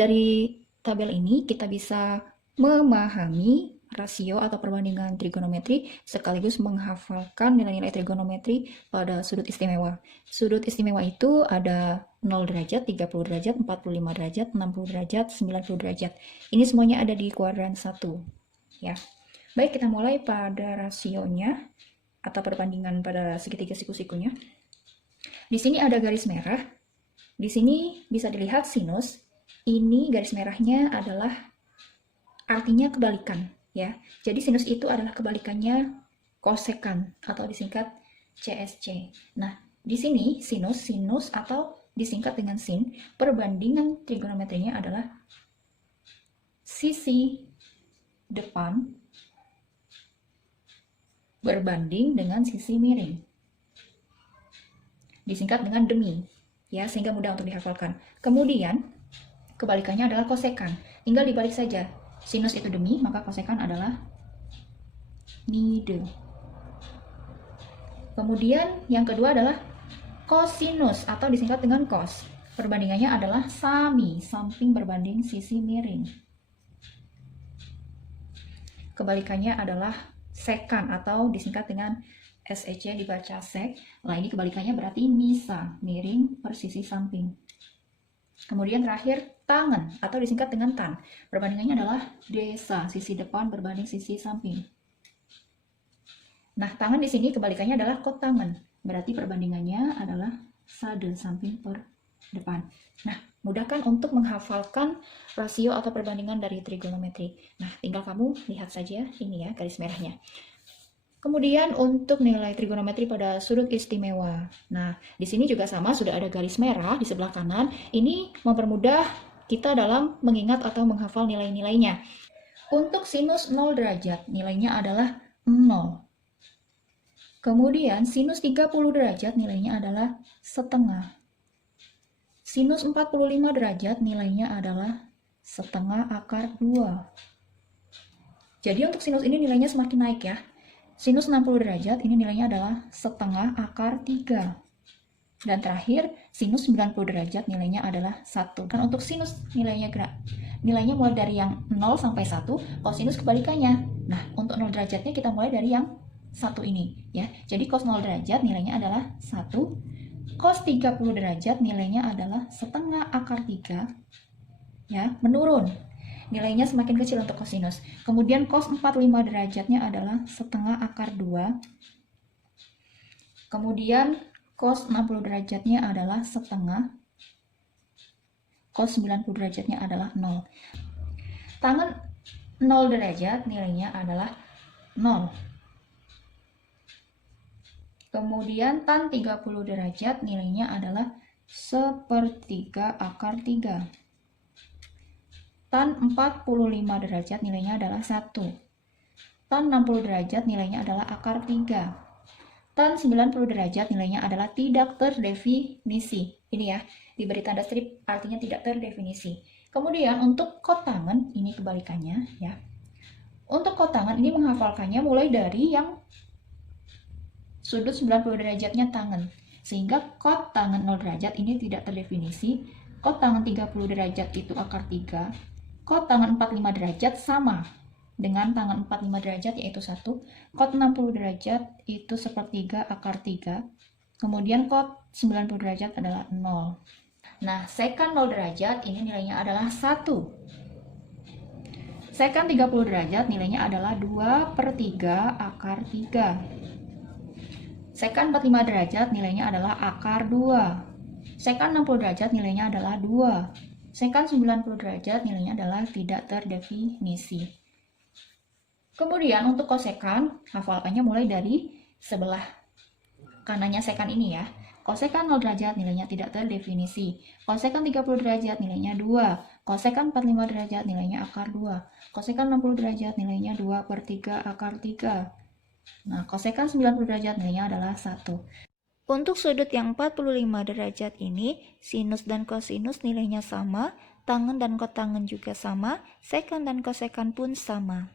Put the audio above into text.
Dari tabel ini kita bisa memahami rasio atau perbandingan trigonometri sekaligus menghafalkan nilai-nilai trigonometri pada sudut istimewa. Sudut istimewa itu ada 0 derajat, 30 derajat, 45 derajat, 60 derajat, 90 derajat. Ini semuanya ada di kuadran 1. Ya. Baik, kita mulai pada rasionya atau perbandingan pada segitiga siku-sikunya. Di sini ada garis merah. Di sini bisa dilihat sinus. Ini garis merahnya adalah artinya kebalikan, ya. Jadi sinus itu adalah kebalikannya kosekan atau disingkat CSC. Nah, di sini sinus atau disingkat dengan sin, perbandingan trigonometrinya adalah sisi depan berbanding dengan sisi miring. Disingkat dengan demi, ya, sehingga mudah untuk dihafalkan. Kemudian kebalikannya adalah kosekan. Tinggal dibalik saja. Sinus itu demi, maka kosekan adalah nide. Kemudian yang kedua adalah kosinus atau disingkat dengan kos. Perbandingannya adalah sami, samping berbanding sisi miring. Kebalikannya adalah sekan atau disingkat dengan SEC, dibaca sek. Nah, ini kebalikannya berarti misa, miring per sisi samping. Kemudian terakhir tangan atau disingkat dengan tan. Perbandingannya adalah desa, sisi depan berbanding sisi samping. Nah, tangan di sini kebalikannya adalah kotangan. Berarti perbandingannya adalah sade, samping per depan. Nah, mudahkan untuk menghafalkan rasio atau perbandingan dari trigonometri. Nah, tinggal kamu lihat saja ini ya garis merahnya. Kemudian untuk nilai trigonometri pada sudut istimewa. Nah, di sini juga sama, sudah ada garis merah di sebelah kanan. Ini mempermudah kita dalam mengingat atau menghafal nilai-nilainya. Untuk sinus 0 derajat, nilainya adalah 0. Kemudian sinus 30 derajat nilainya adalah setengah. Sinus 45 derajat nilainya adalah setengah akar 2. Jadi untuk sinus ini nilainya semakin naik ya. Sinus 60 derajat ini nilainya adalah setengah akar 3. Dan terakhir, sinus 90 derajat nilainya adalah 1. Dan untuk sinus nilainya mulai dari yang 0 sampai 1, kosinus kebalikannya. Nah, untuk 0 derajatnya kita mulai dari yang 1 ini ya. Jadi cos 0 derajat nilainya adalah 1. Cos 30 derajat nilainya adalah setengah akar 3. Ya, menurun. Nilainya semakin kecil untuk kosinus. Kemudian cos 45 derajatnya adalah setengah akar 2. Kemudian cos 60 derajatnya adalah setengah. Cos 90 derajatnya adalah 0. Tangan 0 derajat nilainya adalah 0. Kemudian tan 30 derajat nilainya adalah sepertiga akar 3. Tan 45 derajat nilainya adalah 1. Tan 60 derajat nilainya adalah akar 3. Tan 90 derajat nilainya adalah tidak terdefinisi. Ini ya, diberi tanda strip artinya tidak terdefinisi. Kemudian untuk kotangan, ini kebalikannya ya. Untuk kotangan ini menghafalkannya mulai dari yang sudut 90 derajatnya tangan. Sehingga kot tangan 0 derajat ini tidak terdefinisi. Kot tangan 30 derajat itu akar 3. Kot tangan 45 derajat sama dengan tangan 45 derajat yaitu 1. Kot 60 derajat itu sepertiga akar 3. Kemudian kot 90 derajat adalah 0. Nah, sekan 0 derajat ini nilainya adalah 1. Sekan 30 derajat nilainya adalah 2/3 akar 3. Sekan 45 derajat nilainya adalah akar 2. Sekan 60 derajat nilainya adalah 2. Sekan 90 derajat nilainya adalah tidak terdefinisi. Kemudian untuk kosekan, hafalkannya mulai dari sebelah kanannya sekan ini ya. Kosekan 0 derajat nilainya tidak terdefinisi. Kosekan 30 derajat nilainya 2. Kosekan 45 derajat nilainya akar 2. Kosekan 60 derajat nilainya 2/3 akar 3. Nah, kosekan 90 derajat nilainya adalah 1. Untuk sudut yang 45 derajat ini, sinus dan kosinus nilainya sama, tangen dan kotangen juga sama, sekan dan kosekan pun sama.